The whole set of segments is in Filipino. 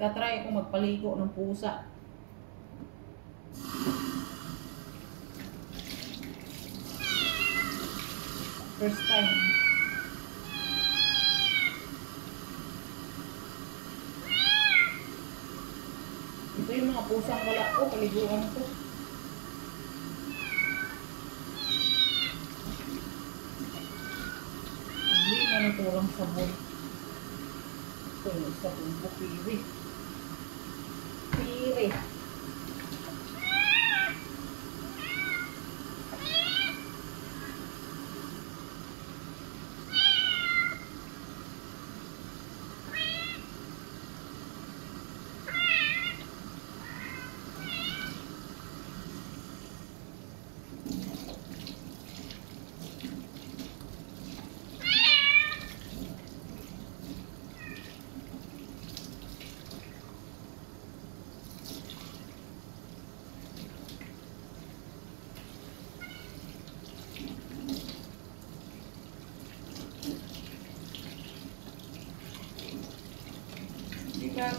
Tatry ako magpaligo ng pusa. First time. Ito yung mga pusang wala ko, paliguan ko. Problema na ito, walang sabon. Ito yung isa kong pupiri. Piri.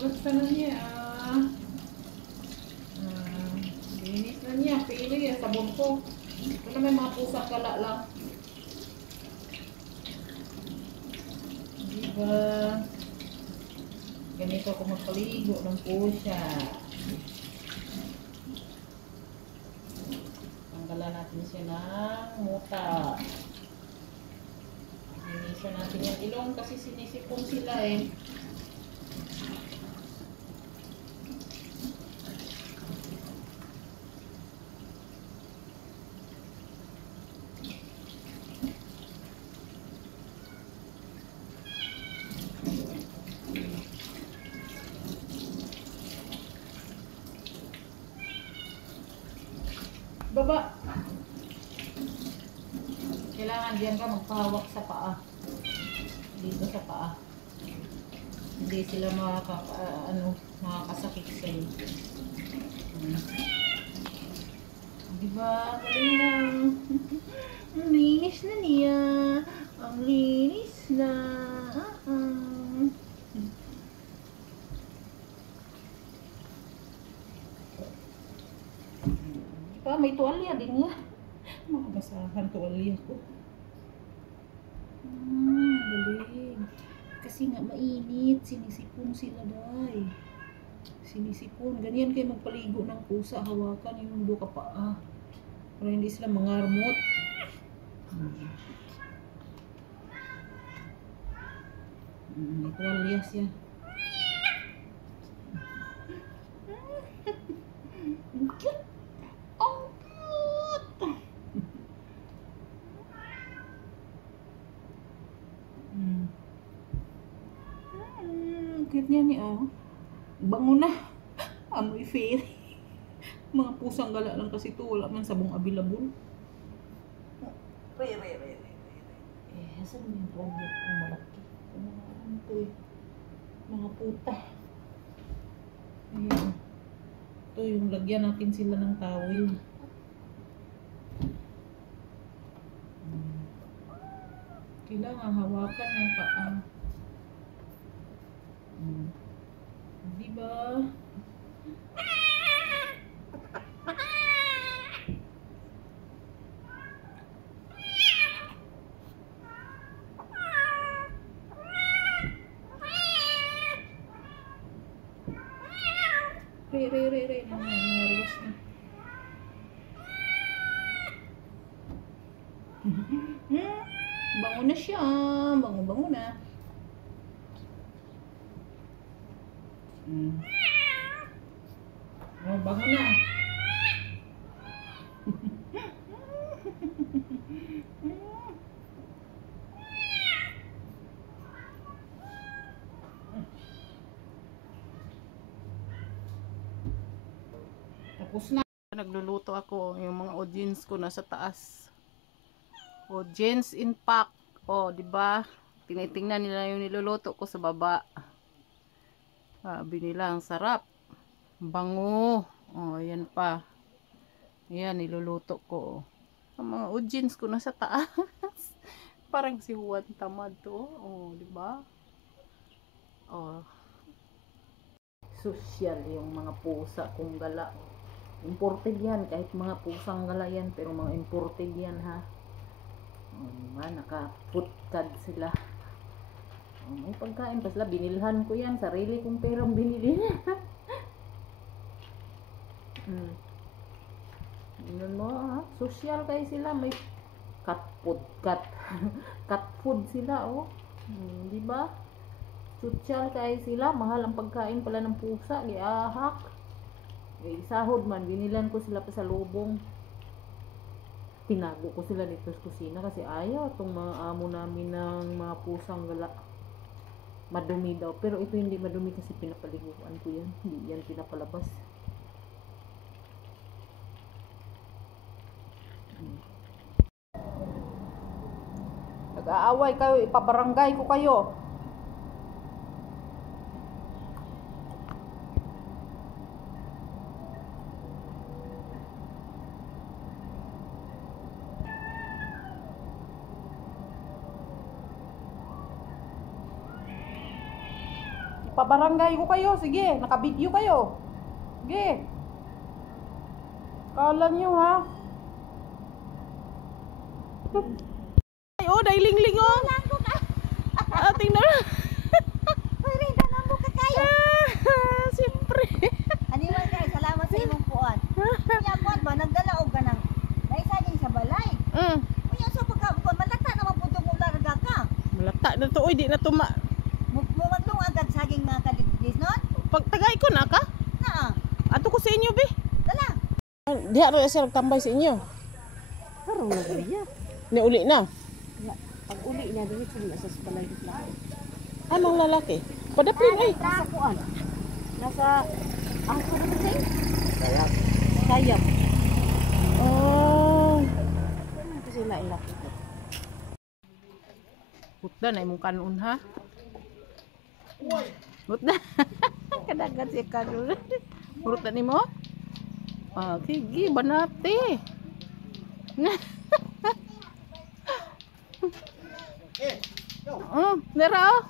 Gusto na niya. Linis na niya. Pili yung sabon ko. Ito na may mga pusang kala lang. Diba? Ganito ako magpaligo ng pusa. Tanggalan natin siya ng muta. Linisan natin yung ilong kasi sinisipon sila eh. Baba. Kailangan diyan ka magpahawak sa paa. Dito sa paa. Hindi sila makakasakit sa iyo. Diba? Galing na. Ang linis na niya. Ang linis na. May tuwalya din niya. Makabasahan tuwalya ko. Galing. Kasi nga mainit. Sinisipon sila day. Sinisipon. Ganyan kayo magpaligo ng pusa. Hawakan yung duka paa. Para hindi sila mangarmot. May tuwalya siya. Cute. Cute niya ni bango na. Amoy fairy. Mga pusang gala lang kasi ito. Wala man sabong available. Saan mo yung tuwalya ko malaki? Mga puta. Ayan. Ito yung lagyan natin sila ng towel. Kailangan hawakan ng paa. Diba? Re. Nangarwas na. Bango na siya. Bango na. Bango na. Tapos na. Nagluluto ako. Yung mga audience ko nasa taas. Audience in pack. Diba? Tinitingnan nila yung niluluto ko sa baba. Sabi nila, ang sarap. Bango. Ayan pa. Ayan, niluluto ko. Ang mga audience ko nasa taas. Parang si Juan Tamad to. Diba? social yung mga pusa kung gala. Imported yan, kahit mga pusang gala yan, pero mga imported yan ha. Diba, naka-footcad sila. May pagkain pa sila, binilhan ko yan, sarili kong perang binili na. Yun mo ha, social kayo sila, may cat food, cat food sila oh. Diba? Social kayo sila, mahal ang pagkain pala ng pusa, giahak. Sahod man, binilan ko sila pa sa lubong. Tinago ko sila dito sa kusina kasi ayaw itong mga amo namin ng mga pusang gala. Madumi daw, pero ito hindi madumi kasi pinapaliguan ko yan, hindi yan pinapalabas. Nag-aaway kayo, ipabarangay ko kayo. Ipabarangay ko kayo, sige, naka-video kayo. Sige. Kala nyo ha. Ay, oh, dailingling oh. Tingnan. Pwede na namo ka kayo. Siyempre. Aniwan kay salamat sa imong puan. Kuya kuan ba nagdala og ganang naisaging sa balay. Kuya so pagka malata na mapunto mo larga ka. Malata na to, oy, di na to Mumaglong agad saging mga kadigis non? Pag tagay ko na ka? Naa. Ato ko sa inyo, be. Dala. Diha ra siya nagtambay sa inyo. Pero na gaya. Ni uli na. Pag uli niya dili sa sa balay isla. Anong lalaki? Padaplin ay. Nasa kuan. Nasa ako na kasi. Sayap. Oh. Kasi lain-lain. Hutda na imong kanon ha. Hutda. Kadagat si kanon. Hurot na nimo? Ah, sige, banate. Nera.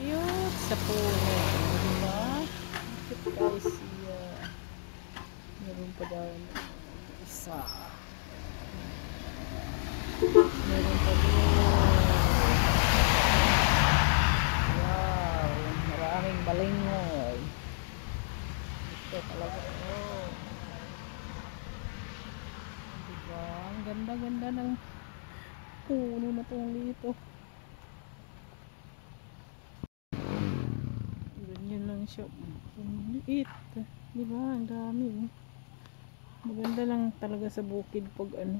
Cute sa puno. Diba? Cute guys siya. Meron pa daw isa. Meron pa doon. Wow. Maraming balingoy. Ito talaga. Oh. Diba? Ang ganda-ganda ng puno na ito dito. Ganyan lang siya. Liit. Diba? Ang dami. Maganda lang talaga sa bukid pag ano.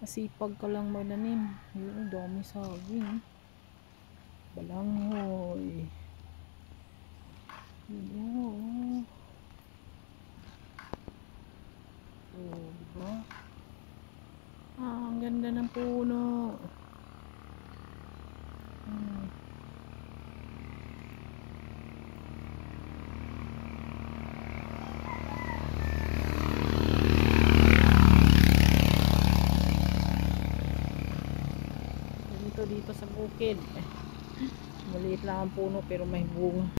Masipag ka lang mananim. Yun, dami saging. Balanghoy. Yun. Oh, diba? Ang ganda ng puno. Dito sa bukid. Maliit lang ang puno pero may bunga.